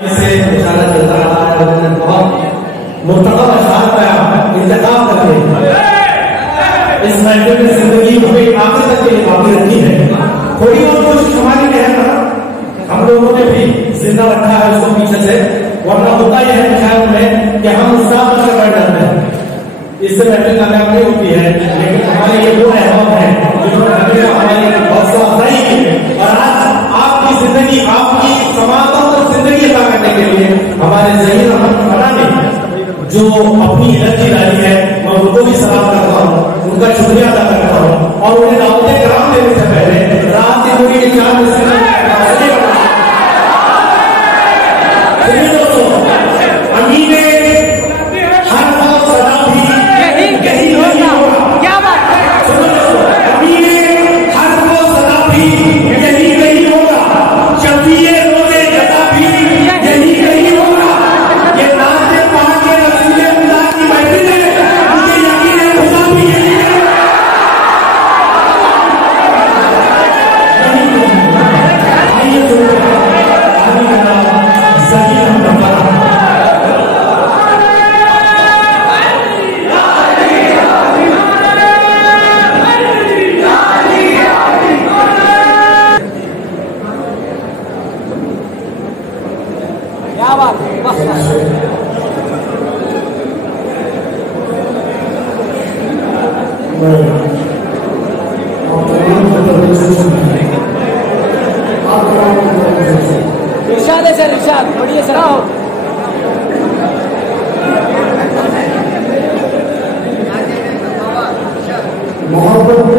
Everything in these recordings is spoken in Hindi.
से इशारा चलता रहा है बहुत मुर्तज़ा अशआर का इंतखाब करके इस महफिल में जिंदगी हमें आखिर तक के लिए बाकी रखी है। थोड़ी बहुत कोशिश हमारी है ना, हम लोगों ने भी जिंदा रखा है उसको पीछे से, वरना होता यह है ख्याल में कि हम उस्ताद से बैठ जाते हैं, इससे महफिल कामयाब नहीं होती है। लेकिन हमारे ये वो अहबाब है जिन्होंने हमेशा हमारी हौसला अफजाई की और आज आपकी जिंदगी आपकी समाज और जिंदगी अदा करने के लिए हमारे ज़हीन अहमद खड़ा ने जो अपनी एनर्जी डाली है, मैं उनको भी सलाम करता हूँ, उनका शुक्रिया अदा करता हूँ और उन्हें दावत कराम देने से पहले रात की पूरी इरशाद है सर, इरशाद बढ़िया सर। आओ मोहब्बत में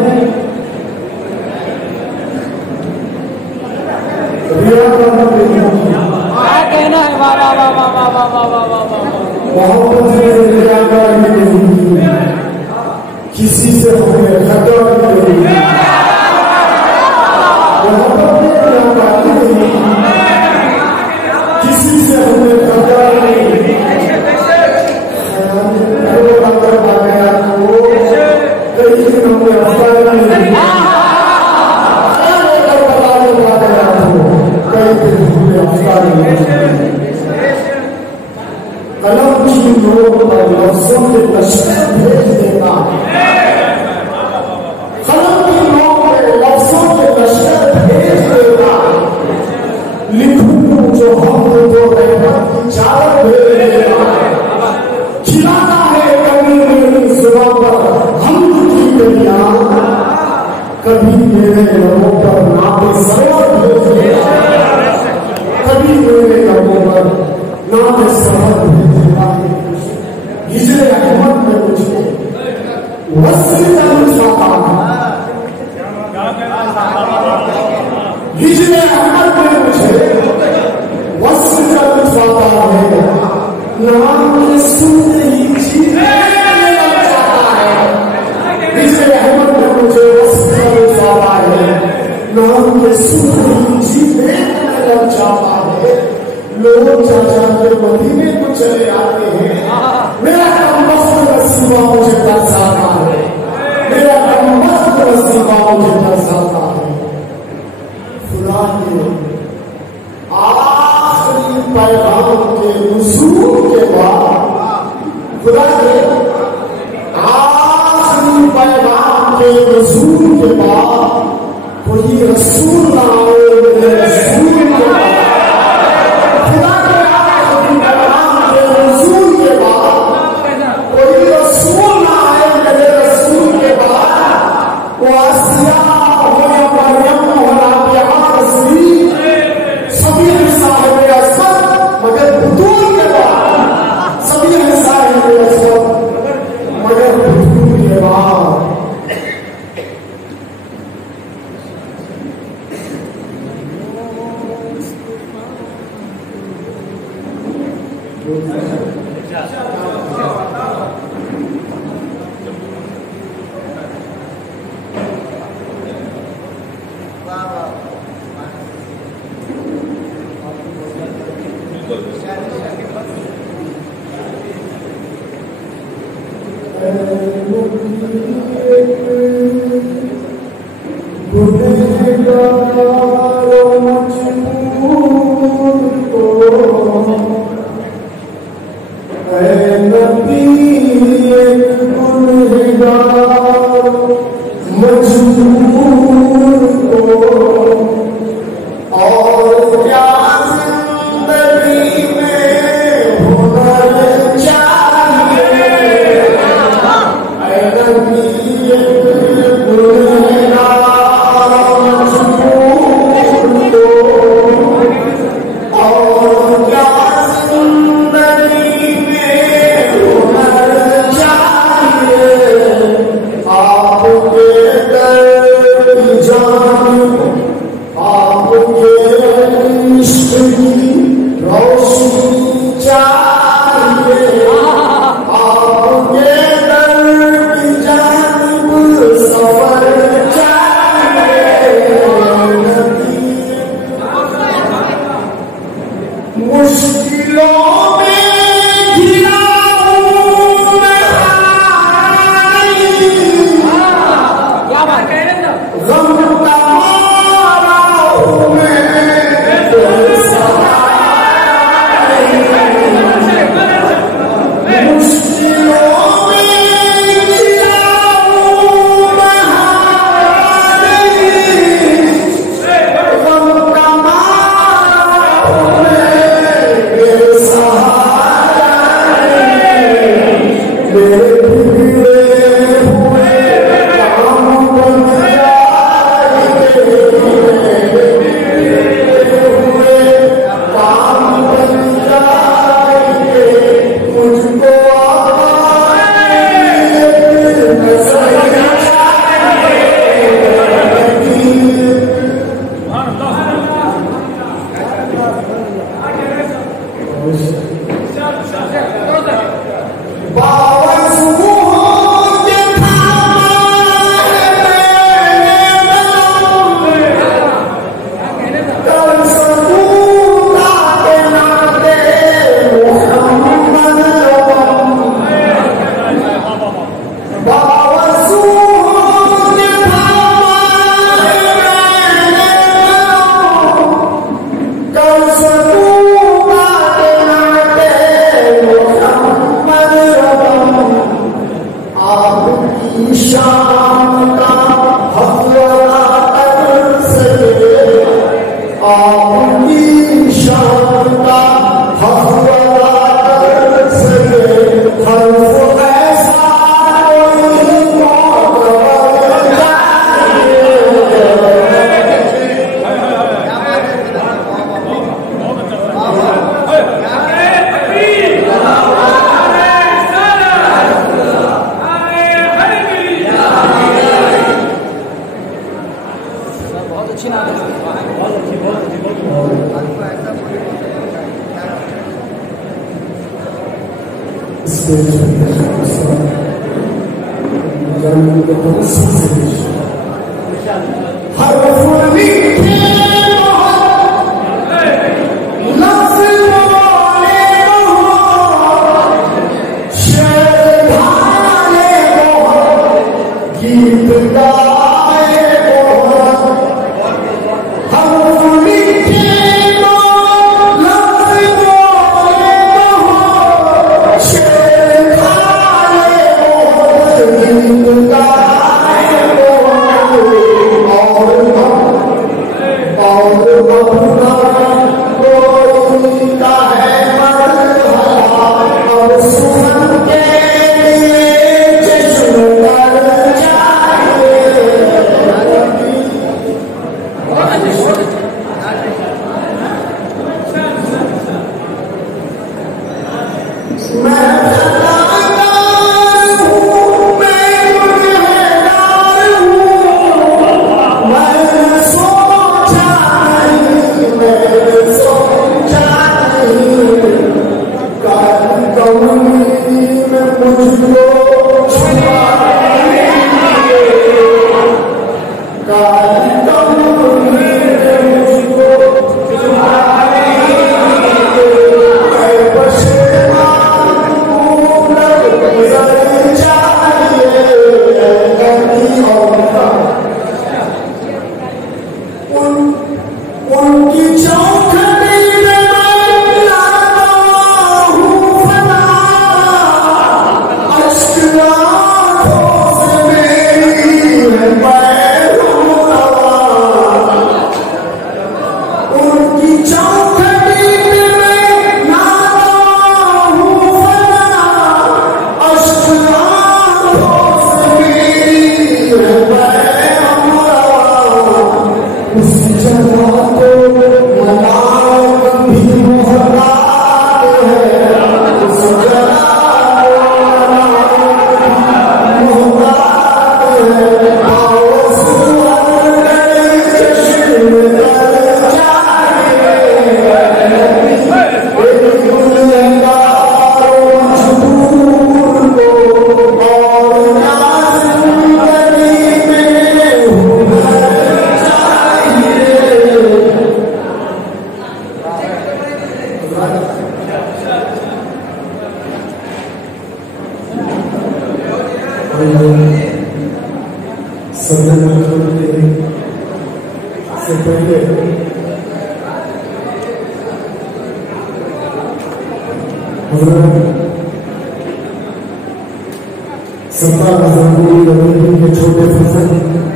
क्या कहना है? वाह वाह वाह वाह वाह वाह वाह वाह वाह वाह। मोहब्बत में रियाकार नहीं, किसी से हमें खतरा नहीं। मोहब्बत में रियाकार नहीं, किसी से हमें खतरा नहीं। अगर बागया तो कई दिन हमें अफसार नहीं, कलम की नोक पर लफ्जों के लश्कर भेज देता, कलम की नोक पर लफ्जों के लश्कर भेज देता, लिखूं जो हम तो रहमत की चादर भेज देता, खिलाता है कभी मेरी जुबान पर हमद की गलियां, कभी मेरे लबों पर नाते सरोवर भेज देता, कभी मेरे लबों पर नाते सरोवर भेज देता। हिजरे अहमद में मुझे वस्ल करना चाहता है, हिजरे अहमद में मुझे वस्ल करना चाहता है, नाम के सुनते ही जीने लग जाता है। हिजरे अहमद में मुझे वस्ल करना चाहता है, नाम के सुनते ही जीने लग जाता है। लोग चाचा के मदीने को चले आते हैं, मेरा कमबख्त नसीबा मुझे तरसाता है, मेरा कमबख्त नसीबा मुझे तरसाता है। खुदा के आखिरी पैगाम के नुज़ूल के बाद, खुदा के आखिरी पैगाम के नुज़ूल के बाद कोई रसूल ना आए मेरे रसूल के बाद, गुनहगार मजबूर को सदन से पहले सत्ता का जरूरी के छोटे फसल